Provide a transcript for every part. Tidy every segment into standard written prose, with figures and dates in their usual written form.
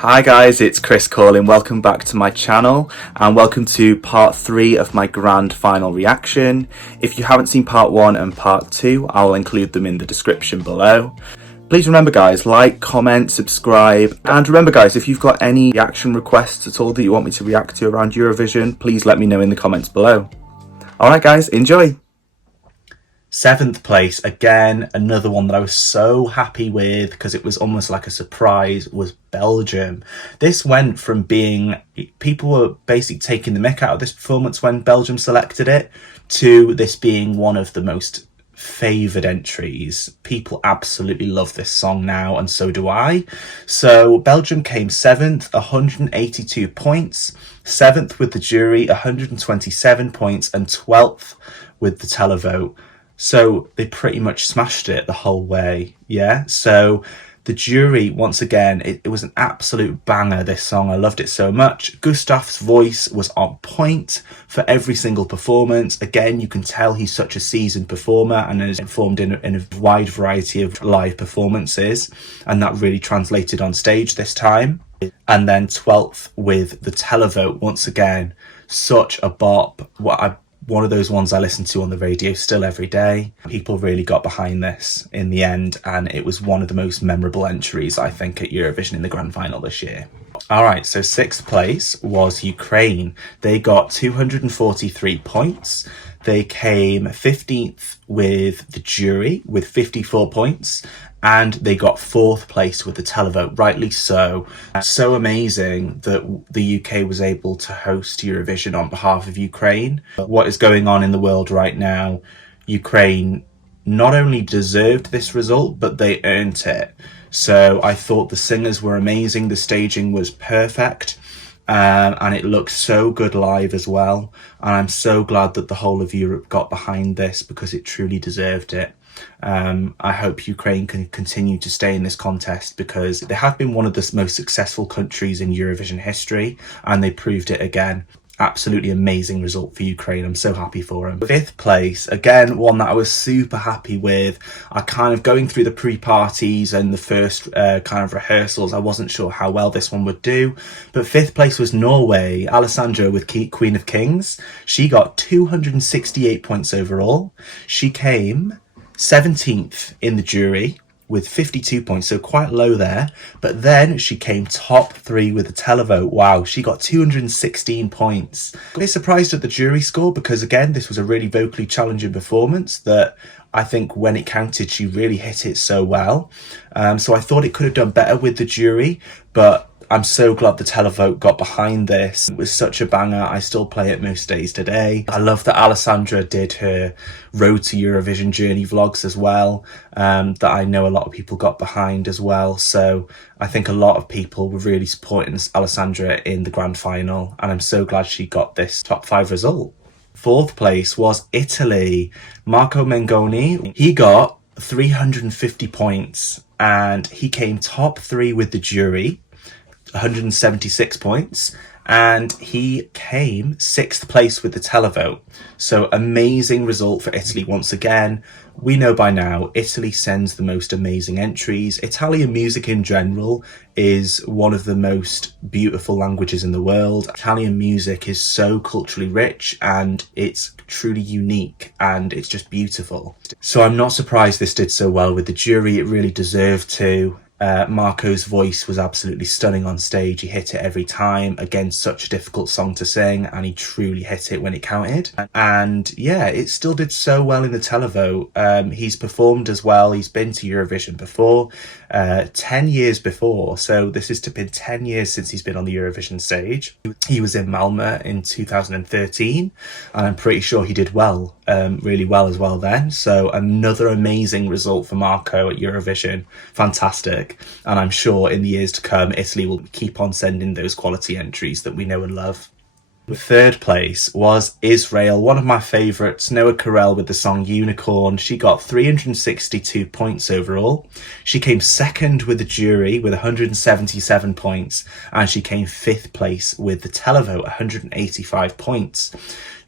Hi guys, it's Chris calling. Welcome back to my channel and welcome to part 3 of my grand final reaction. If you haven't seen part 1 and part 2, I'll include them in the description below. Please remember guys, like, comment, subscribe, and remember guys, if you've got any reaction requests at all that you want me to react to around Eurovision, please let me know in the comments below. Alright guys, enjoy! 7th place, again, another one that I was so happy with because it was almost like a surprise, was Belgium. This went from being, people were basically taking the mick out of this performance when Belgium selected it, to this being one of the most favoured entries. People absolutely love this song now, and so do I. So Belgium came 7th, 182 points, 7th with the jury, 127 points, and 12th with the televote. So they pretty much smashed it the whole way, yeah? So the jury, once again, it was an absolute banger, this song. I loved it so much. Gustav's voice was on point for every single performance. Again, you can tell he's such a seasoned performer and has performed in a wide variety of live performances, and that really translated on stage this time. And then 12th with the televote, once again, such a bop. One of those ones I listen to on the radio still every day. People really got behind this in the end, and it was one of the most memorable entries, I think, at Eurovision in the grand final this year. Alright, so 6th place was Ukraine. They got 243 points. They came 15th with the jury with 54 points, and they got 4th place with the televote, rightly so. So amazing that the UK was able to host Eurovision on behalf of Ukraine. What is going on in the world right now, Ukraine not only deserved this result, but they earned it. So I thought the singers were amazing, the staging was perfect, and it looked so good live as well. And I'm so glad that the whole of Europe got behind this because it truly deserved it. I hope Ukraine can continue to stay in this contest because they have been one of the most successful countries in Eurovision history, and they proved it again. Absolutely amazing result for Ukraine. I'm so happy for them. 5th place, again, one that I was super happy with. I kind of going through the pre-parties and the first kind of rehearsals, I wasn't sure how well this one would do. But 5th place was Norway. Alessandra with Queen of Kings. She got 268 points overall. She came 17th in the jury with 52 points, so quite low there. But then she came top 3 with the televote. Wow, she got 216 points. I'm a bit surprised at the jury score because, again, this was a really vocally challenging performance that I think when it counted, she really hit it so well. So I thought it could have done better with the jury, but I'm so glad the televote got behind this. It was such a banger. I still play it most days today. I love that Alessandra did her Road to Eurovision journey vlogs as well, that I know a lot of people got behind as well. So I think a lot of people were really supporting Alessandra in the grand final, and I'm so glad she got this top 5 result. 4th place was Italy. Marco Mengoni, he got 350 points and he came top 3 with the jury, 176 points, and he came 6th place with the televote. So amazing result for Italy once again. We know by now Italy sends the most amazing entries. Italian music in general is one of the most beautiful languages in the world. Italian music is so culturally rich and it's truly unique and it's just beautiful. So I'm not surprised this did so well with the jury. It really deserved to. Marco's voice was absolutely stunning on stage. He hit it every time. Again, such a difficult song to sing, and he truly hit it when it counted. And yeah, it still did so well in the televote. He's performed as well. He's been to Eurovision before, 10 years before. So this has been 10 years since he's been on the Eurovision stage. He was in Malmö in 2013, and I'm pretty sure he did well, really well as well then. So another amazing result for Marco at Eurovision. Fantastic. And I'm sure in the years to come, Italy will keep on sending those quality entries that we know and love. The 3rd place was Israel, one of my favourites, Noah Carell with the song Unicorn. She got 362 points overall. She came 2nd with the jury with 177 points, and she came 5th place with the televote, 185 points.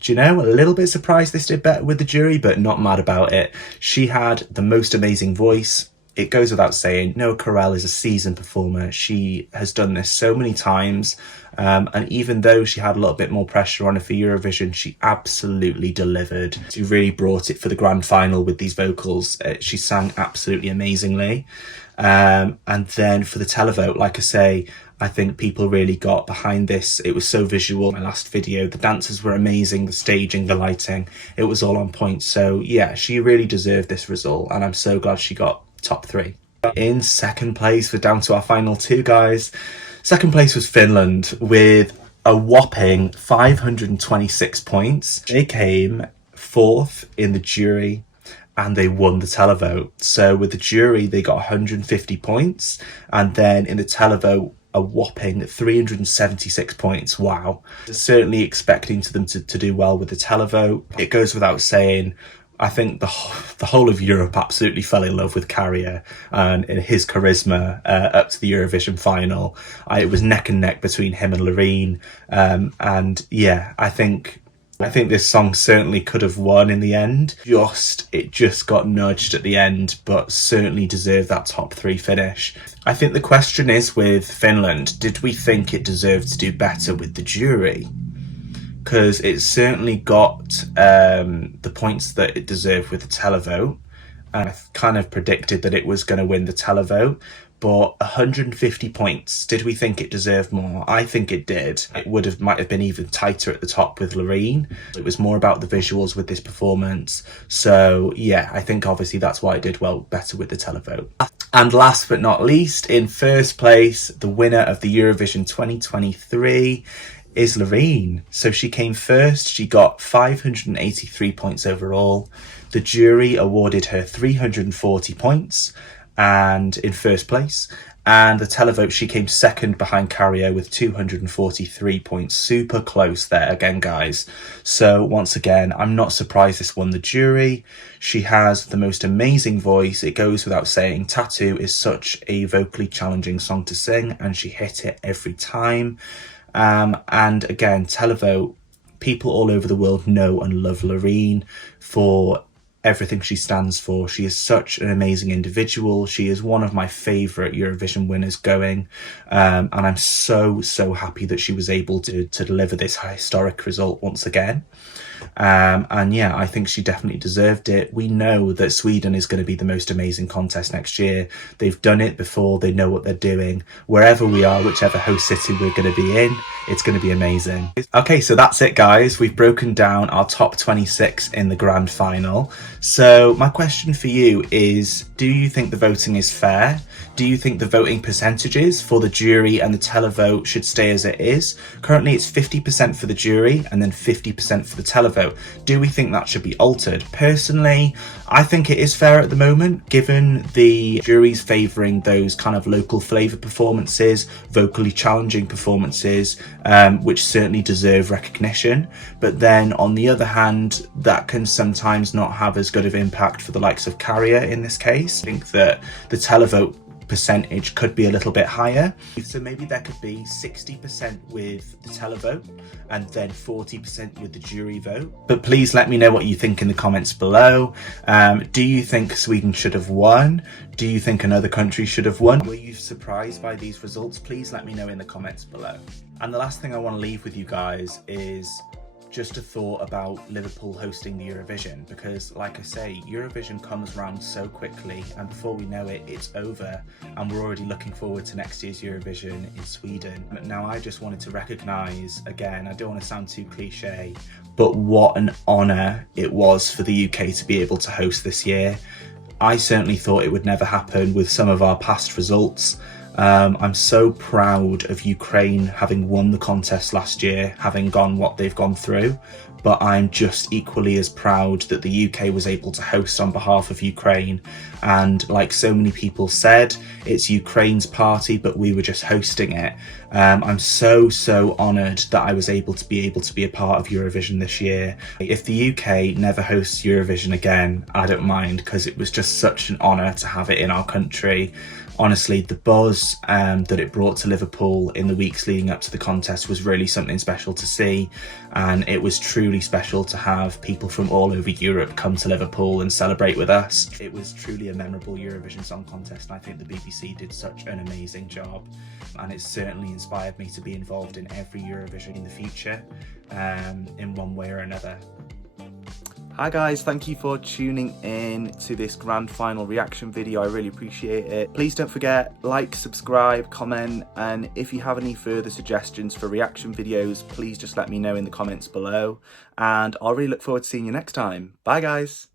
Do you know, a little bit surprised this did better with the jury, but not mad about it. She had the most amazing voice. it goes without saying, Noah Carell is a seasoned performer. She has done this so many times. And even though she had a little bit more pressure on her for Eurovision, she absolutely delivered. She really brought it for the grand final with these vocals. She sang absolutely amazingly. And then for the televote, like I say, I think people really got behind this. It was so visual. My last video, the dancers were amazing, the staging, the lighting, it was all on point. So yeah, she really deserved this result, and I'm so glad she got top 3. In second place for down to our final 2, guys. Second place was Finland with a whopping 526 points. They came 4th in the jury and they won the televote. So with the jury, they got 150 points, and then in the televote, a whopping 376 points. Wow. Certainly expecting them to do well with the televote. It goes without saying, I think the whole of Europe absolutely fell in love with Carrier and his charisma up to the Eurovision final. It was neck and neck between him and Loreen. And yeah, I think this song certainly could have won in the end. It just got nudged at the end, but certainly deserved that top 3 finish. I think the question is with Finland, did we think it deserved to do better with the jury? Because it certainly got the points that it deserved with the televote. And I kind of predicted that it was going to win the televote. But 150 points, did we think it deserved more? I think it did. It might have been even tighter at the top with Loreen. It was more about the visuals with this performance. So yeah, I think obviously that's why it did better with the televote. And last but not least, in first place, the winner of the Eurovision 2023 is Loreen. So she came first. She got 583 points overall. The jury awarded her 340 points and in first place. And the televote, she came second behind Carrier with 243 points. Super close there again, guys. So once again, I'm not surprised this won the jury. She has the most amazing voice. It goes without saying, Tattoo is such a vocally challenging song to sing, and she hit it every time. And again, televote, people all over the world know and love Loreen for everything she stands for. She is such an amazing individual. She is one of my favourite Eurovision winners going. And I'm so happy that she was able to deliver this historic result once again. And yeah, I think she definitely deserved it. We know that Sweden is going to be the most amazing contest next year. They've done it before. They know what they're doing. Wherever we are, whichever host city we're going to be in, it's going to be amazing. Okay, so that's it, guys. We've broken down our top 26 in the grand final. So my question for you is, do you think the voting is fair? Do you think the voting percentages for the jury and the televote should stay as it is? Currently it's 50% for the jury and then 50% for the televote. Do we think that should be altered? Personally, I think it is fair at the moment, given the jury's favouring those kind of local flavour performances, vocally challenging performances, which certainly deserve recognition. But then on the other hand, that can sometimes not have as good of impact for the likes of Carrier in this case. I think that the televote percentage could be a little bit higher. So maybe there could be 60% with the televote and then 40% with the jury vote. But please let me know what you think in the comments below. Do you think Sweden should have won? Do you think another country should have won? Were you surprised by these results? Please let me know in the comments below. And the last thing I want to leave with you guys is just a thought about Liverpool hosting the Eurovision, because like I say, Eurovision comes round so quickly and before we know it, it's over and we're already looking forward to next year's Eurovision in Sweden. Now I just wanted to recognise, again, I don't want to sound too cliche, but what an honour it was for the UK to be able to host this year. I certainly thought it would never happen with some of our past results. I'm so proud of Ukraine having won the contest last year, having gone what they've gone through, but I'm just equally as proud that the UK was able to host on behalf of Ukraine. And like so many people said, it's Ukraine's party, but we were just hosting it. I'm so honoured that I was able to be a part of Eurovision this year. If the UK never hosts Eurovision again, I don't mind, because it was just such an honour to have it in our country. Honestly, the buzz that it brought to Liverpool in the weeks leading up to the contest was really something special to see, and it was truly special to have people from all over Europe come to Liverpool and celebrate with us. It was truly a memorable Eurovision Song Contest, and I think the BBC did such an amazing job, and it certainly inspired me to be involved in every Eurovision in the future, in one way or another. Hi guys, thank you for tuning in to this grand final reaction video. I really appreciate it. Please don't forget, like, subscribe, comment, and if you have any further suggestions for reaction videos, please just let me know in the comments below. And I'll really look forward to seeing you next time. Bye guys.